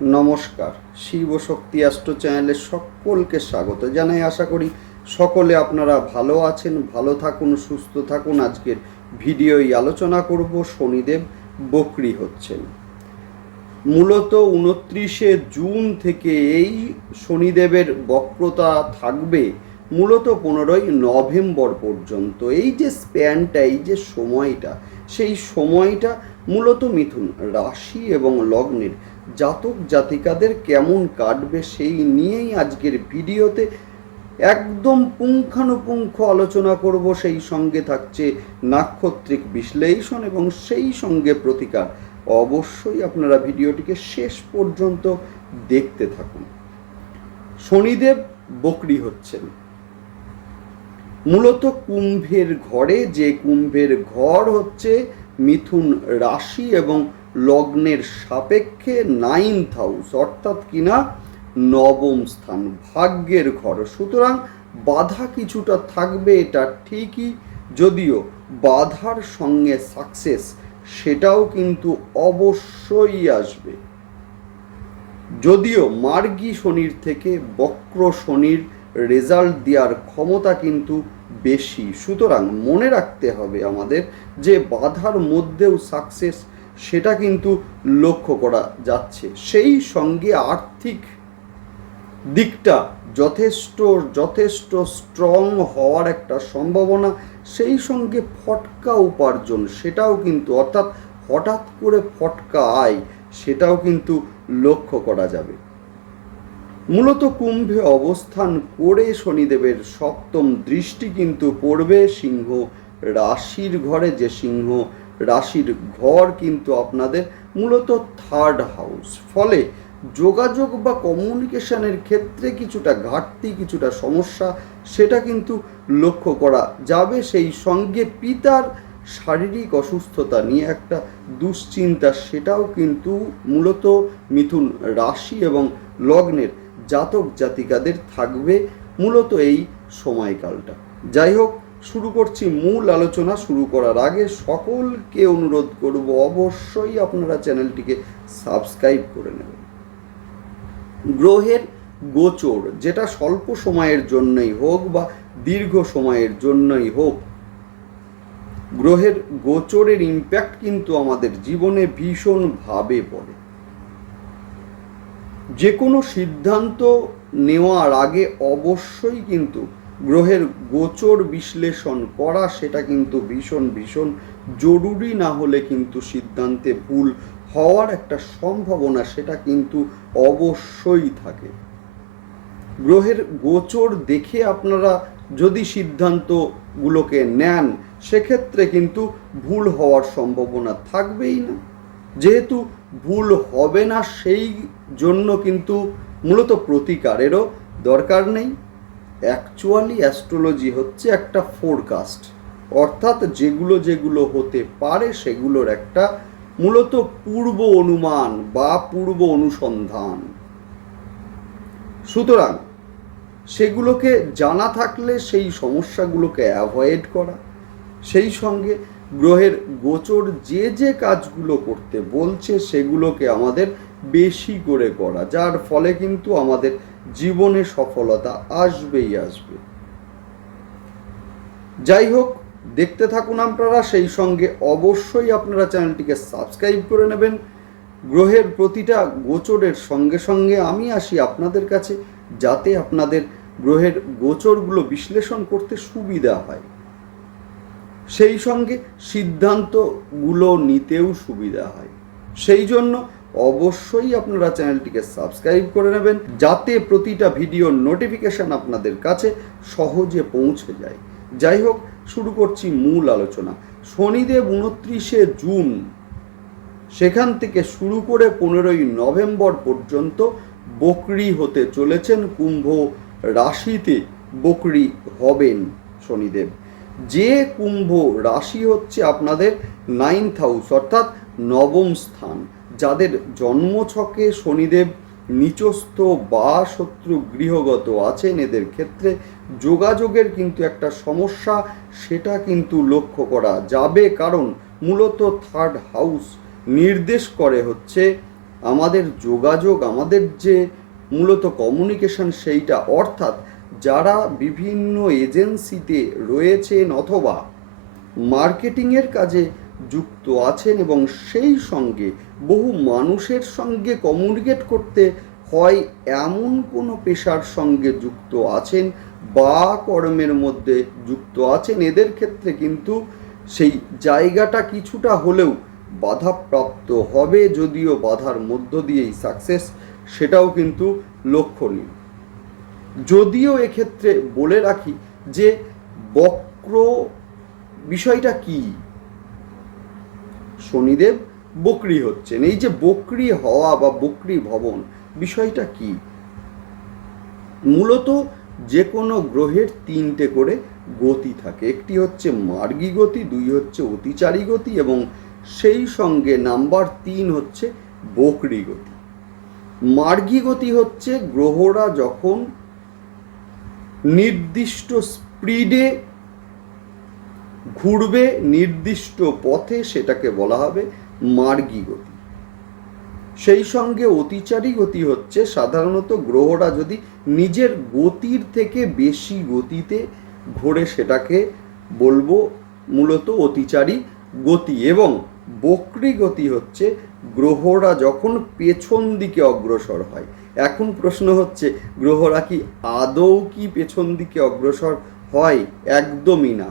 নমস্কার। শিব শক্তি অ্যাস্ট্রো চ্যানেলে সকলকে স্বাগত জানাই। আশা করি সকলে আপনারা ভালো আছেন, ভালো থাকুন, সুস্থ থাকুন। আজকের ভিডিওই আলোচনা করব, শনিদেব বকরি হচ্ছেন। মূলত উনত্রিশে জুন থেকে এই শনিদেবের বক্রতা থাকবে মূলত পনেরোই নভেম্বর পর্যন্ত। এই যে স্প্যানটা এই যে সময়টা, সেই সময়টা মূলত মিথুন, রাশি এবং লগ্নের জাতক জাতিকাদের কেমন কাটবে সেই নিয়েই আজকের ভিডিওতে একদম পুঙ্খানুপুঙ্খ আলোচনা করব। সেই সঙ্গে থাকছে নাক্ষত্রিক বিশ্লেষণ এবং সেই সঙ্গে প্রতিকার। অবশ্যই আপনারা ভিডিওটিকে শেষ পর্যন্ত দেখতে থাকুন। শনিদেব বকরি হচ্ছেন। মূলত কুম্ভের ঘরে যে কুম্ভের ঘর হচ্ছে মিথুন রাশি এবং লগ্নের সাপেক্ষে নাইন্থ হাউস অর্থাৎ কিনা নবম স্থান, ভাগ্যের ঘর। সুতরাং বাধা কিছুটা থাকবে, এটা ঠিকই। যদিও বাধার সঙ্গে সাকসেস সেটাও কিন্তু অবশ্যই আসবে। যদিও মার্গী শনির থেকে বক্র শনির রেজাল্ট দেওয়ার ক্ষমতা কিন্তু বেশি। সুতরাং মনে রাখতে হবে আমাদের যে বাধার মধ্যেও সাকসেস সেটা কিন্তু লক্ষ্য করা যাচ্ছে। সেই সঙ্গে আর্থিক দিকটা যথেষ্ট যথেষ্ট স্ট্রং হওয়ার একটা সম্ভাবনা, সেই সঙ্গে ফটকা উপার্জন, সেটাও কিন্তু, অর্থাৎ হঠাৎ করে ফটকা আয়, সেটাও কিন্তু লক্ষ্য করা যাবে। মূলত কুম্ভে অবস্থান করে শনিদেবের সপ্তম দৃষ্টি কিন্তু পড়বে সিংহ রাশির ঘরে। যে সিংহ রাশির ঘর কিন্তু আপনাদের মূলত থার্ড হাউস ফলে যোগাযোগ বা কমিউনিকেশনের ক্ষেত্রে কিছুটা ঘাটতি, কিছুটা সমস্যা, সেটা কিন্তু লক্ষ্য করা যাবে। সেই সঙ্গে পিতার শারীরিক অসুস্থতা নিয়ে একটা দুশ্চিন্তা, সেটাও কিন্তু মূলত মিথুন রাশি এবং লগ্নের জাতক জাতিকাদের থাকবে মূলত এই সময়কালটা। যাই হোক, শুরু করছি মূল আলোচনা। শুরু করার আগে সকলকে অনুরোধ করব অবশ্যই আপনারা চ্যানেলটিকে সাবস্ক্রাইব করে নেবেন। গ্রহের গোচর, যেটা স্বল্প সময়ের জন্যই হোক বা দীর্ঘ সময়ের জন্যই হোক, গ্রহের গোচরের ইম্প্যাক্ট কিন্তু আমাদের জীবনে ভীষণভাবে পড়ে। যে কোনো সিদ্ধান্ত নেওয়ার আগে অবশ্যই কিন্তু গ্রহের গোচর বিশ্লেষণ করা, সেটা কিন্তু ভীষণ ভীষণ জরুরি না হলে কিন্তু সিদ্ধান্তে ভুল হওয়ার একটা সম্ভাবনা, সেটা কিন্তু অবশ্যই থাকে। গ্রহের গোচর দেখে আপনারা যদি সিদ্ধান্তগুলোকে নেন, সেক্ষেত্রে কিন্তু ভুল হওয়ার সম্ভাবনা থাকবেই না। যেহেতু ভুল হবে না সেই জন্য কিন্তু মূলত প্রতিকারেরও দরকার নেই। অ্যাকচুয়ালি অ্যাস্ট্রোলজি হচ্ছে একটা ফোরকাস্ট অর্থাৎ যেগুলো যেগুলো হতে পারে সেগুলোর একটা মূলত পূর্ব অনুমান বা পূর্ব অনুসন্ধান। সুতরাং, সেগুলোকে জানা থাকলে সেই সমস্যাগুলোকে অ্যাভয়েড করা। সেই সঙ্গে গ্রহের গোচর যে যে কাজগুলো করতে বলছে সেগুলোকে আমাদের বেশি করে করা, যার ফলে কিন্তু আমাদের জীবনে সফলতা আসবেই আসবে। যাই হোক, দেখতে থাকুন আপনারা, সেই সঙ্গে অবশ্যই আপনারা চ্যানেলটিকে সাবস্ক্রাইব করে নেবেন। গ্রহের প্রতিটা গোচরের সঙ্গে সঙ্গে আমি আসি আপনাদের কাছে, যাতে আপনাদের গ্রহের গোচরগুলো বিশ্লেষণ করতে সুবিধা হয়। সেই সঙ্গে সিদ্ধান্তগুলো নিতেও সুবিধা হয়। সেই জন্য অবশ্যই আপনারা চ্যানেলটিকে সাবস্ক্রাইব করে নেবেন যাতে প্রতিটা ভিডিওর নোটিফিকেশান আপনাদের কাছে সহজে পৌঁছে যায়। যাই হোক, শুরু করছি মূল আলোচনা। শনিদেব উনত্রিশে জুন, সেখান থেকে শুরু করে পনেরোই নভেম্বর পর্যন্ত বকরি হতে চলেছেন। কুম্ভ রাশিতে বকরি হবেন শনিদেব। যে কুম্ভ রাশি হচ্ছে আপনাদের নাইন্থ হাউস অর্থাৎ নবম স্থান। যাদের জন্মছকে শনিদেব নিচস্থ বা শত্রু গৃহগত আছেন, এদের ক্ষেত্রে যোগাযোগের কিন্তু একটা সমস্যা, সেটা কিন্তু লক্ষ্য করা যাবে। কারণ মূলত থার্ড হাউস নির্দেশ করে হচ্ছে আমাদের যোগাযোগ, আমাদের যে মূলত কমিউনিকেশন সেইটা, অর্থাৎ যারা বিভিন্ন এজেন্সিতে রয়েছেন অথবা মার্কেটিংয়ের কাজে যুক্ত আছেন এবং সেই সঙ্গে বহু মানুষের সঙ্গে কমিউনিকেট করতে হয়, এমন কোনো পেশার সঙ্গে যুক্ত আছেন বা কর্মের মধ্যে যুক্ত আছেন, এদের ক্ষেত্রে কিন্তু সেই জায়গাটা কিছুটা হলেও বাধাপ্রাপ্ত হবে, যদিও বাধার মধ্য দিয়েই সাকসেস সেটাও কিন্তু লক্ষণীয়। যদিও এক্ষেত্রে বলে রাখি যে বক্র বিষয়টা কি? শনিদেব বকরি হচ্ছেন। এই যে বকরি হওয়া বা বকরি ভবন বিষয়টা কি? মূলত যে কোনো গ্রহের তিনটে করে গতি থাকে। একটি হচ্ছে মার্গী গতি, দুই হচ্ছে অতিচারী গতি এবং সেই সঙ্গে নাম্বার তিন হচ্ছে বকরি গতি। মার্গী গতি হচ্ছে গ্রহরা যখন নির্দিষ্ট স্পিডে ঘুরবে, নির্দিষ্ট পথে সেটাকে বলা হবে মার্গী গতি। সেই সঙ্গে অতিচারী গতি হচ্ছে, সাধারণত গ্রহরা যদি নিজের গতির থেকে বেশি গতিতে ঘোরে সেটাকে বলব মূলত অতিচারী গতি এবং বক্রি গতি হচ্ছে, গ্রহরা যখন পেছন দিকে অগ্রসর হয় এখন প্রশ্ন হচ্ছে, গ্রহরা কি আদৌ কি পেছন দিকে অগ্রসর হয়? একদমই না।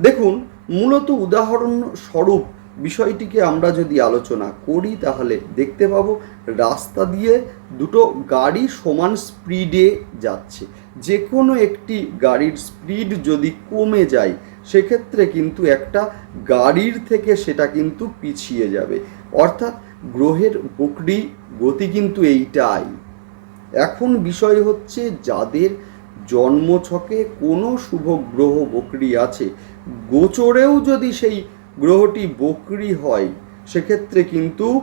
দেখুন, মূলত উদাহরণ স্বরূপ বিষয়টিকে আমরা যদি আলোচনা করি, তাহলে দেখতে পাবো রাস্তা দিয়ে দুটো গাড়ি সমান স্পিডে যাচ্ছে। যে কোনো একটি গাড়ির স্পিড যদি কমে যায়, সেক্ষেত্রে কিন্তু একটা গাড়ির থেকে সেটা কিন্তু পিছিয়ে যাবে। অর্থাৎ গ্রহের বকরি গতি কিন্তু এইটাই। এখন বিষয় হচ্ছে যাদের জন্মছকে কোনো শুভ গ্রহ বকরি আছে, গোচরেও যদি সেই গ্রহটি বকরি হয়, সেক্ষেত্রে কিন্তু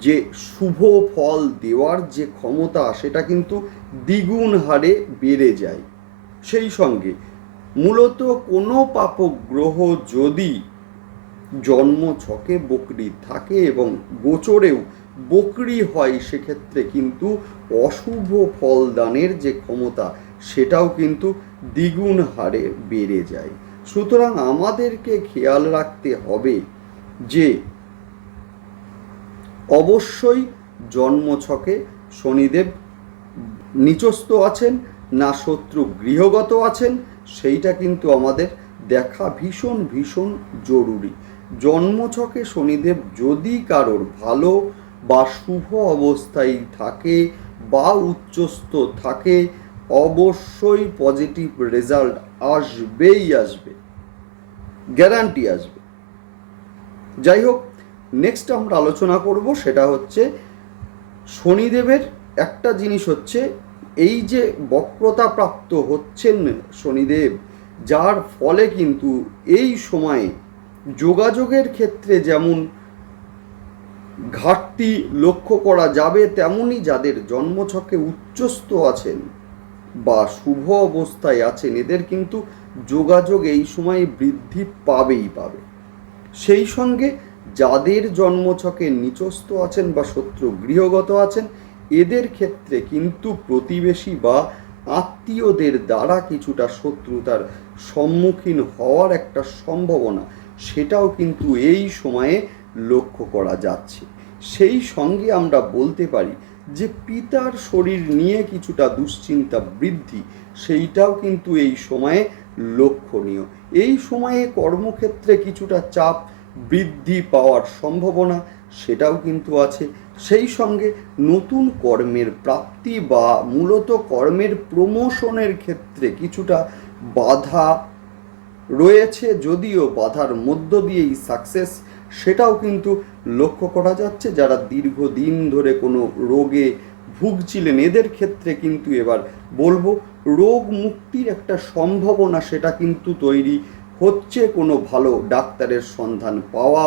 যে শুভ ফল দেওয়ার যে ক্ষমতা, সেটা কিন্তু দ্বিগুণ হারে বেড়ে যায়। সেই সঙ্গে মূলত কোনো পাপক গ্রহ যদি জন্ম ছকে বকরি থাকে এবং গোচরেও বকরি হয় সেক্ষেত্রে কিন্তু অশুভ ফলদানের যে ক্ষমতা, সেটাও কিন্তু দ্বিগুণ হারে বেড়ে যায়। সুতরাং আমাদেরকে খেয়াল রাখতে হবে যে, অবশ্যই জন্মছকে শনিদেব নিচস্থ আছেন, না শত্রু গৃহগত আছেন, সেইটা কিন্তু আমাদের দেখা ভীষণ ভীষণ জরুরি। জন্মছকে শনিদেব যদি কারোর ভালো বা শুভ অবস্থায় থাকে বা উচ্চস্থ থাকে, অবশ্যই পজিটিভ রেজাল্ট আসবেই আসবে। গ্যারান্টি আসবে। যাই হোক নেক্সট আমরা আলোচনা করব সেটা হচ্ছে শনিদেবের একটা জিনিস হচ্ছে এই যে বক্রতা প্রাপ্ত হচ্ছেন শনিদেব, যার ফলে কিন্তু এই সময়ে যোগাযোগের ক্ষেত্রে যেমন ঘাটতি লক্ষ্য করা যাবে, তেমনই যাদের জন্মছকে উচ্চস্থ আছেন বা শুভ অবস্থায় আছেন, এদের কিন্তু যোগাযোগ এই সময় বৃদ্ধি পাবেই পাবে। সেই সঙ্গে যাদের জন্মছকে নিচস্থ আছেন বা শত্রু গৃহগত আছেন, এদের ক্ষেত্রে কিন্তু প্রতিবেশী বা আত্মীয়দের দ্বারা কিছুটা শত্রুতার সম্মুখীন হওয়ার একটা সম্ভাবনা সেটাও কিন্তু এই সময়ে লক্ষ্য করা যাচ্ছে। সেই সঙ্গে আমরা বলতে পারি যে পিতার শরীর নিয়ে কিছুটা দুশ্চিন্তা বৃদ্ধি, সেইটাও কিন্তু এই সময়ে লক্ষণীয়। এই সময়ে কর্মক্ষেত্রে কিছুটা চাপ বৃদ্ধি পাওয়ার সম্ভাবনা সেটাও কিন্তু আছে। সেই সঙ্গে নতুন কর্মের প্রাপ্তি বা মূলত কর্মের প্রমোশনের ক্ষেত্রে কিছুটা বাধা রয়েছে যদিও বাধার মধ্য দিয়েই সাকসেস সেটাও কিন্তু লক্ষ্য করা যাচ্ছে। যারা দীর্ঘদিন ধরে কোনো রোগে ভুগছিলেন, এদের ক্ষেত্রে কিন্তু এবার বলব, রোগ মুক্তির একটা সম্ভাবনা সেটা কিন্তু তৈরি হচ্ছে কোনো ভালো ডাক্তারের সন্ধান পাওয়া।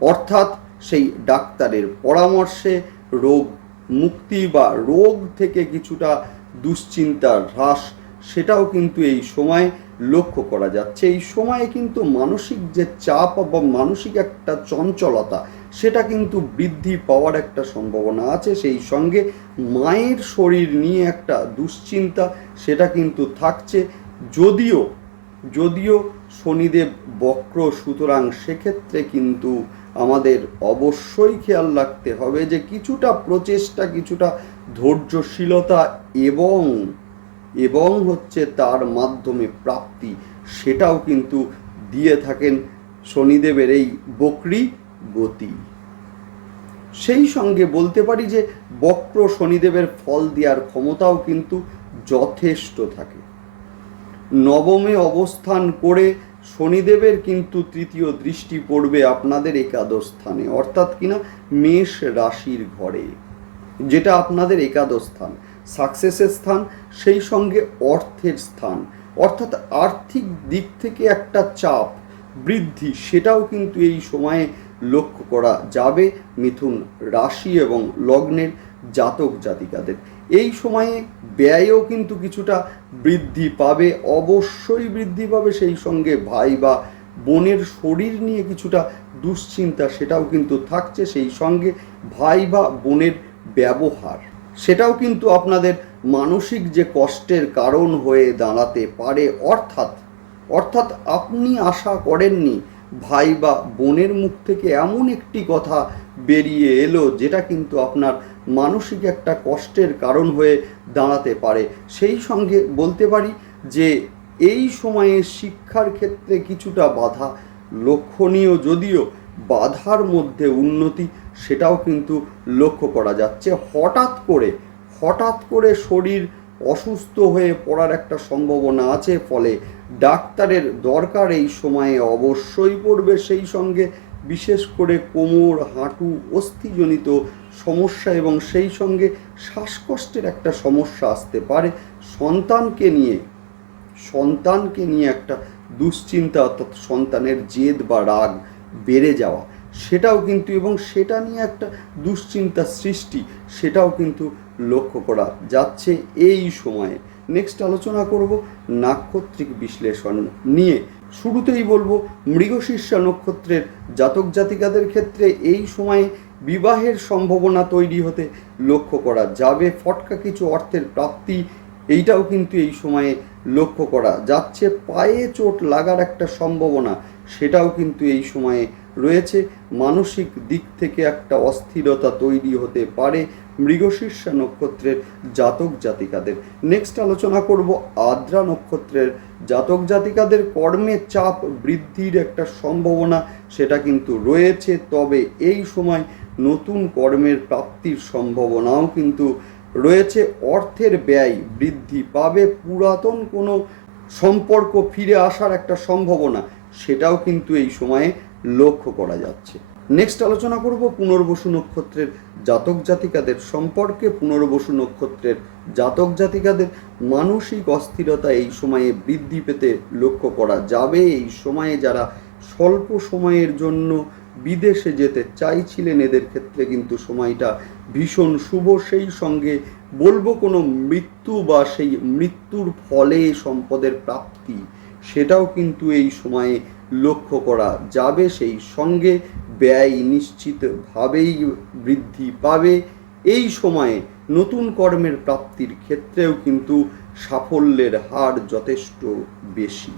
অর্থাৎ সেই ডাক্তারের পরামর্শে রোগ মুক্তি বা রোগ থেকে কিছুটা দুশ্চিন্তার হ্রাস, সেটাও কিন্তু এই সময় লক্ষ্য করা যাচ্ছে। এই সময়ে কিন্তু মানসিক যে চাপ বা মানসিক একটা চঞ্চলতা, সেটা কিন্তু বৃদ্ধি পাওয়ার একটা সম্ভাবনা আছে। সেই সঙ্গে মায়ের শরীর নিয়ে একটা দুশ্চিন্তা, সেটা কিন্তু থাকছে। যদিও যদিও শনিদেব বক্র, সুতরাং সেক্ষেত্রে কিন্তু আমাদের অবশ্যই খেয়াল রাখতে হবে যে কিছুটা প্রচেষ্টা, কিছুটা ধৈর্যশীলতা এবং এবং হচ্ছে তার মাধ্যমে প্রাপ্তি, সেটাও কিন্তু দিয়ে থাকেন শনিদেবের এই বকরি গতি। সেই সঙ্গে বলতে পারি যে বক্র শনিদেবের ফল দেওয়ার ক্ষমতাও কিন্তু যথেষ্ট থাকে। নবমে অবস্থান করে শনিদেবের কিন্তু তৃতীয় দৃষ্টি পড়বে আপনাদের একাদশ স্থানে, অর্থাৎ কিনা মেষ রাশির ঘরে, যেটা আপনাদের একাদশ স্থান। সাকসেসের স্থান, সেই সঙ্গে অর্থের স্থান। অর্থাৎ আর্থিক দিক থেকে একটা চাপ, বৃদ্ধি, সেটাও কিন্তু এই সময়ে লক্ষ্য করা যাবে মিথুন রাশি এবং লগ্নের জাতক জাতিকাদের। এই সময়ে ব্যয়ও কিন্তু কিছুটা বৃদ্ধি পাবে, অবশ্যই বৃদ্ধি পাবে, সেই সঙ্গে ভাই বা বোনের শরীর নিয়ে কিছুটা দুশ্চিন্তা সেটাও কিন্তু থাকছে, সেই সঙ্গে ভাই বা বোনের ব্যবহার। সেটাও কিন্তু আপনাদের মানসিক যে কষ্টের কারণ হয়ে দাঁড়াতে পারে। অর্থাৎ অর্থাৎ আপনি আশা করেননি, ভাই বা বোনের মুখ থেকে এমন একটি কথা বেরিয়ে এলো যেটা কিন্তু আপনার মানসিক একটা কষ্টের কারণ হয়ে দাঁড়াতে পারে। সেই সঙ্গে বলতে পারি যে, এই সময়ে শিক্ষার ক্ষেত্রে কিছুটা বাধা লক্ষণীয় যদিও বাধার মধ্যে উন্নতি সেটাও কিন্তু লক্ষ্য করা যাচ্ছে। হঠাৎ করে হঠাৎ করে শরীর অসুস্থ হয়ে পড়ার একটা সম্ভাবনা আছে, ফলে ডাক্তারের দরকার এই সময়ে অবশ্যই পড়বে। সেই সঙ্গে বিশেষ করে কোমর, হাঁটু, অস্থিজনিত সমস্যা এবং সেই সঙ্গে শ্বাসকষ্টের একটা সমস্যা আসতে পারে। সন্তানকে নিয়ে সন্তানকে নিয়ে একটা দুশ্চিন্তা অর্থাৎ সন্তানের জেদ বা রাগ বেড়ে যাওয়া সেটাও কিন্তু এবং সেটা নিয়ে একটা দুশ্চিন্তা সৃষ্টি, সেটাও কিন্তু লক্ষ্য করা যাচ্ছে এই সময়ে। নেক্সট আলোচনা করব নাক্ষত্রিক বিশ্লেষণ নিয়ে। শুরুতেই বলব মৃগশীর্ষা নক্ষত্রের জাতক জাতিকাদের ক্ষেত্রে এই সময়ে বিবাহের সম্ভাবনা তৈরি হতে লক্ষ্য করা যাবে। ফটকা কিছু অর্থের প্রাপ্তি, এইটাও কিন্তু এই সময়ে লক্ষ্য করা যাচ্ছে। পায়ে চোট লাগার একটা সম্ভাবনা, সেটাও কিন্তু এই সময়ে রয়েছে। মানসিক দিক থেকে একটা অস্থিরতা তৈরি হতে পারে মৃগশীর্ষা নক্ষত্রের জাতক জাতিকাদের। নেক্সট আলোচনা করব আদ্রা নক্ষত্রের জাতক জাতিকাদের। কর্মের চাপ বৃদ্ধির একটা সম্ভাবনা সেটা কিন্তু রয়েছে। তবে এই সময় নতুন কর্মের প্রাপ্তির সম্ভাবনাও কিন্তু রয়েছে। অর্থের ব্যয় বৃদ্ধি পাবে। পুরাতন কোনো সম্পর্ক ফিরে আসার একটা সম্ভাবনা সেটাও কিন্তু এই সময়ে লক্ষ্য করা যাচ্ছে। নেক্সট আলোচনা করব পুনর্বসু নক্ষত্রের জাতক জাতিকাদের সম্পর্কে। পুনর্বসু নক্ষত্রের জাতক জাতিকাদের মানসিক অস্থিরতা এই সময়ে বৃদ্ধি পেতে লক্ষ্য করা যাবে। এই সময়ে যারা স্বল্প সময়ের জন্য বিদেশে যেতে চাইছিলেন, এদের ক্ষেত্রে কিন্তু সময়টা ভীষণ শুভ। সেই সঙ্গে বলব কোনো মৃত্যু বা সেই মৃত্যুর ফলে সম্পদের প্রাপ্তি, সেটাও কিন্তু এই সময়ে লক্ষ্য করা যাবে, সেই সঙ্গে ব্যয় নিশ্চিতভাবেই বৃদ্ধি পাবে। এই সময়ে নতুন কর্মের প্রাপ্তির ক্ষেত্রেও কিন্তু সাফল্যের হার যথেষ্ট বেশি।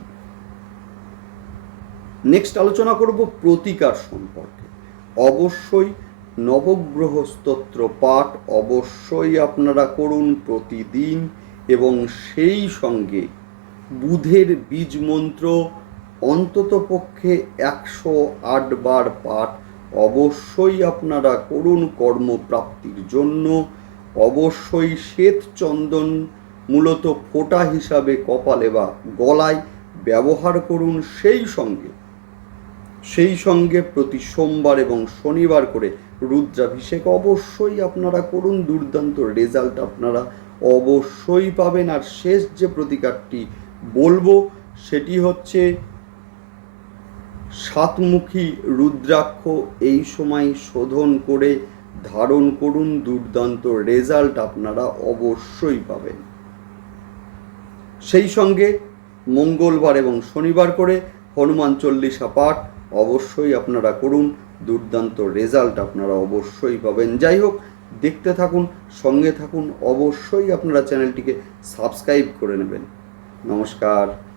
নেক্সট আলোচনা করব প্রতিকার সম্পর্কে। অবশ্যই নবগ্রহ স্তোত্র পাঠ অবশ্যই আপনারা করুন প্রতিদিন এবং সেই সঙ্গে বুধের বীজ মন্ত্র অন্তত পক্ষে একশো আট বার পাঠ অবশ্যই আপনারা করুন কর্মপ্রাপ্তির জন্য। অবশ্যই শ্বেত চন্দন মূলত ফোঁটা হিসাবে কপালে বা গলায় ব্যবহার করুন সেই সঙ্গে। সেই সঙ্গে প্রতি সোমবার এবং শনিবার করে রুদ্রাভিষেক অবশ্যই আপনারা করুন, দুর্দান্ত রেজাল্ট আপনারা অবশ্যই পাবেন। আর শেষ যে প্রতিকারটি বলব, সেটি হচ্ছে সাতমুখী রুদ্রাক্ষ এই সময় শোধন করে ধারণ করুন দুর্দান্ত রেজাল্ট আপনারা অবশ্যই পাবেন। সেই সঙ্গে মঙ্গলবার এবং শনিবার করে হনুমান চল্লিশা পাঠ অবশ্যই আপনারা করুন, দুর্দান্ত রেজাল্ট আপনারা অবশ্যই পাবেন। যাই হোক, দেখতে থাকুন, সঙ্গে থাকুন, অবশ্যই আপনারা চ্যানেলটিকে সাবস্ক্রাইব করে নেবেন। নমস্কার।